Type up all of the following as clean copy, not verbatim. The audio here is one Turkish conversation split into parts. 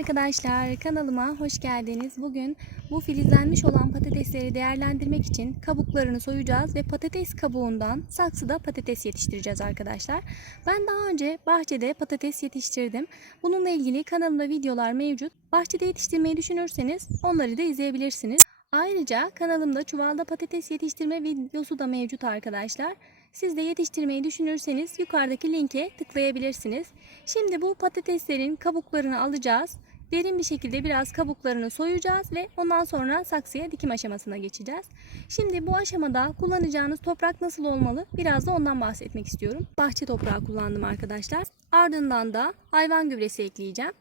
Arkadaşlar, kanalıma hoş geldiniz. Bugün bu filizlenmiş olan patatesleri değerlendirmek için kabuklarını soyacağız ve patates kabuğundan saksıda patates yetiştireceğiz arkadaşlar. Ben daha önce bahçede patates yetiştirdim. Bununla ilgili kanalımda videolar mevcut. Bahçede yetiştirmeyi düşünürseniz onları da izleyebilirsiniz. Ayrıca kanalımda çuvalda patates yetiştirme videosu da mevcut arkadaşlar. Siz de yetiştirmeyi düşünürseniz yukarıdaki linke tıklayabilirsiniz. Şimdi bu patateslerin kabuklarını alacağız. Derin bir şekilde biraz kabuklarını soyacağız ve ondan sonra saksıya dikim aşamasına geçeceğiz. Şimdi bu aşamada kullanacağınız toprak nasıl olmalı? Biraz da ondan bahsetmek istiyorum. Bahçe toprağı kullandım arkadaşlar. Ardından da hayvan gübresi ekleyeceğim.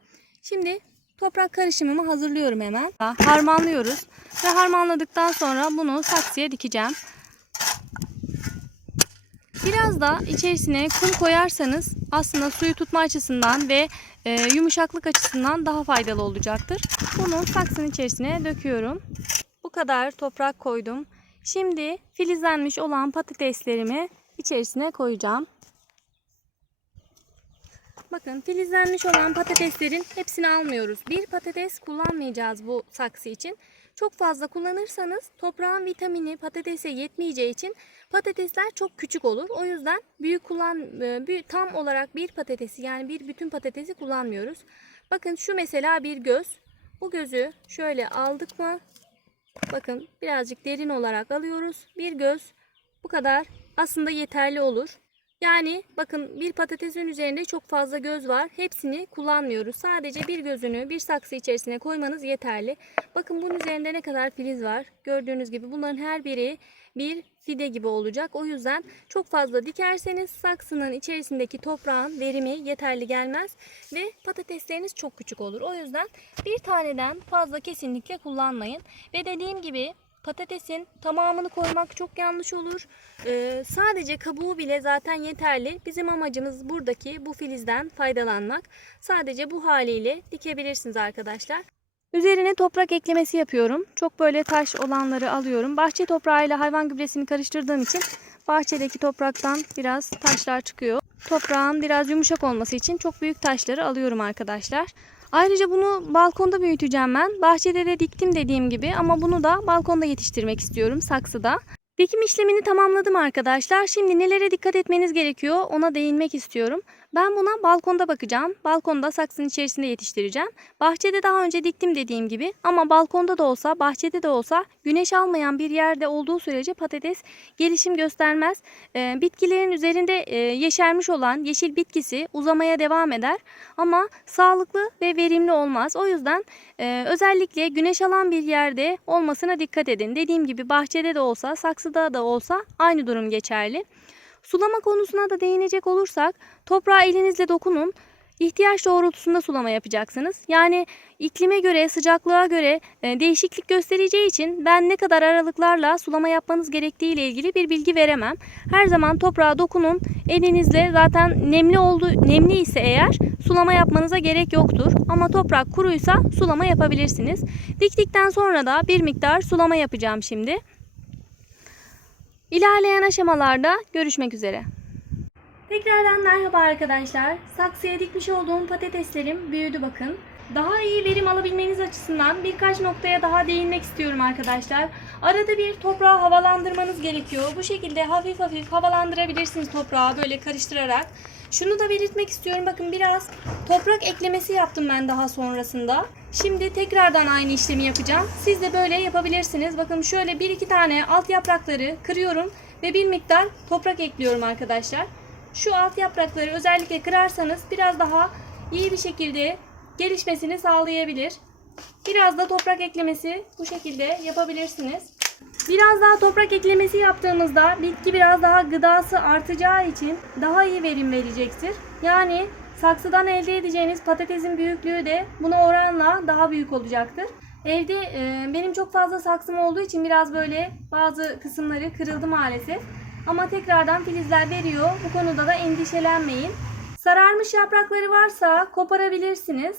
Şimdi toprak karışımımı hazırlıyorum hemen. Harmanlıyoruz ve harmanladıktan sonra bunu saksıya dikeceğim. Biraz da içerisine kum koyarsanız aslında suyu tutma açısından ve yumuşaklık açısından daha faydalı olacaktır. Bunu saksının içerisine döküyorum. Bu kadar toprak koydum. Şimdi filizlenmiş olan patateslerimi içerisine koyacağım. Bakın, filizlenmiş olan patateslerin hepsini almıyoruz. Bir patates kullanmayacağız bu saksı için. Çok fazla kullanırsanız toprağın vitamini patatese yetmeyeceği için patatesler çok küçük olur. O yüzden tam olarak bir patatesi, yani bir bütün patatesi kullanmıyoruz. Bakın, şu mesela bir göz. Bu gözü şöyle aldık mı? Bakın, birazcık derin olarak alıyoruz. Bir göz bu kadar aslında yeterli olur. Yani bakın, bir patatesin üzerinde çok fazla göz var. Hepsini kullanmıyoruz. Sadece bir gözünü bir saksı içerisine koymanız yeterli. Bakın, bunun üzerinde ne kadar filiz var. Gördüğünüz gibi bunların her biri bir fide gibi olacak. O yüzden çok fazla dikerseniz saksının içerisindeki toprağın verimi yeterli gelmez ve patatesleriniz çok küçük olur. O yüzden bir taneden fazla kesinlikle kullanmayın. Ve dediğim gibi patatesin tamamını koymak çok yanlış olur. Sadece kabuğu bile zaten yeterli. Bizim amacımız buradaki bu filizden faydalanmak. Sadece bu haliyle dikebilirsiniz arkadaşlar. Üzerine toprak eklemesi yapıyorum. Çok böyle taş olanları alıyorum. Bahçe toprağıyla hayvan gübresini karıştırdığım için bahçedeki topraktan biraz taşlar çıkıyor. Toprağın biraz yumuşak olması için çok büyük taşları alıyorum arkadaşlar. Ayrıca bunu balkonda büyüteceğim ben. Bahçede de diktim dediğim gibi, ama bunu da balkonda yetiştirmek istiyorum, saksıda. Dikim işlemini tamamladım arkadaşlar. Şimdi nelere dikkat etmeniz gerekiyor ona değinmek istiyorum. Ben buna balkonda bakacağım. Balkonda saksının içerisinde yetiştireceğim. Bahçede daha önce diktim dediğim gibi, ama balkonda da olsa bahçede de olsa güneş almayan bir yerde olduğu sürece patates gelişim göstermez. Bitkilerin üzerinde yeşermiş olan yeşil bitkisi uzamaya devam eder ama sağlıklı ve verimli olmaz. O yüzden özellikle güneş alan bir yerde olmasına dikkat edin. Dediğim gibi bahçede de olsa saksıda da olsa aynı durum geçerli. Sulama konusuna da değinecek olursak, toprağa elinizle dokunun. İhtiyaç doğrultusunda sulama yapacaksınız. Yani iklime göre, sıcaklığa göre değişiklik göstereceği için ben ne kadar aralıklarla sulama yapmanız gerektiği ile ilgili bir bilgi veremem. Her zaman toprağa dokunun. Elinizle, zaten nemli ise eğer sulama yapmanıza gerek yoktur. Ama toprak kuruysa sulama yapabilirsiniz. Diktikten sonra da bir miktar sulama yapacağım şimdi. İlerleyen aşamalarda görüşmek üzere. Tekrardan merhaba arkadaşlar. Saksıya dikmiş olduğum patateslerim büyüdü bakın. Daha iyi verim alabilmeniz açısından birkaç noktaya daha değinmek istiyorum arkadaşlar. Arada bir toprağı havalandırmanız gerekiyor. Bu şekilde hafif hafif havalandırabilirsiniz toprağı böyle karıştırarak. Şunu da belirtmek istiyorum. Bakın, biraz toprak eklemesi yaptım ben daha sonrasında. Şimdi tekrardan aynı işlemi yapacağım. Siz de böyle yapabilirsiniz. Bakın, şöyle 1-2 tane alt yaprakları kırıyorum ve bir miktar toprak ekliyorum arkadaşlar. Şu alt yaprakları özellikle kırarsanız biraz daha iyi bir şekilde gelişmesini sağlayabilir. Biraz da toprak eklemesi bu şekilde yapabilirsiniz. Biraz daha toprak eklemesi yaptığımızda bitki biraz daha gıdası artacağı için daha iyi verim verecektir. Yani saksıdan elde edeceğiniz patatesin büyüklüğü de buna oranla daha büyük olacaktır. Evde benim çok fazla saksım olduğu için biraz böyle bazı kısımları kırıldı maalesef. Ama tekrardan filizler veriyor. Bu konuda da endişelenmeyin. Sararmış yaprakları varsa koparabilirsiniz.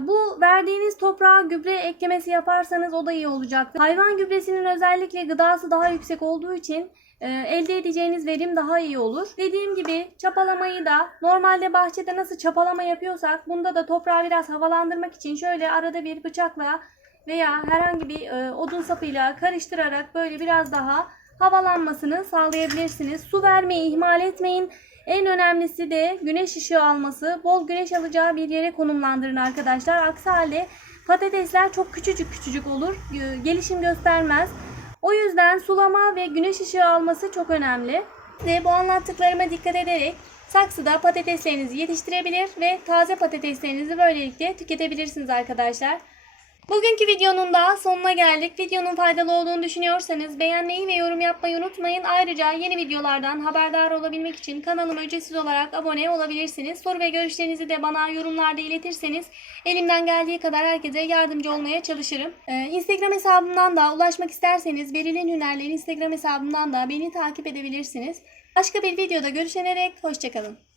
Bu verdiğiniz toprağa gübre eklemesi yaparsanız o da iyi olacaktır. Hayvan gübresinin özellikle gıdası daha yüksek olduğu için elde edeceğiniz verim daha iyi olur. Dediğim gibi çapalamayı da normalde bahçede nasıl çapalama yapıyorsak bunda da toprağı biraz havalandırmak için şöyle arada bir bıçakla veya herhangi bir odun sapıyla karıştırarak böyle biraz daha havalanmasını sağlayabilirsiniz. Su vermeyi ihmal etmeyin. En önemlisi de güneş ışığı alması. Bol güneş alacağı bir yere konumlandırın arkadaşlar. Aksi halde patatesler çok küçücük olur. Gelişim göstermez. O yüzden sulama ve güneş ışığı alması çok önemli. Ve bu anlattıklarıma dikkat ederek saksıda patateslerinizi yetiştirebilir ve taze patateslerinizi böylelikle tüketebilirsiniz arkadaşlar. Bugünkü videonun da sonuna geldik. Videonun faydalı olduğunu düşünüyorsanız beğenmeyi ve yorum yapmayı unutmayın. Ayrıca yeni videolardan haberdar olabilmek için kanalıma ücretsiz olarak abone olabilirsiniz. Soru ve görüşlerinizi de bana yorumlarda iletirseniz elimden geldiği kadar herkese yardımcı olmaya çalışırım. Instagram hesabımdan da ulaşmak isterseniz Verilen Hünerler Instagram hesabımdan da beni takip edebilirsiniz. Başka bir videoda görüşene dek hoşçakalın.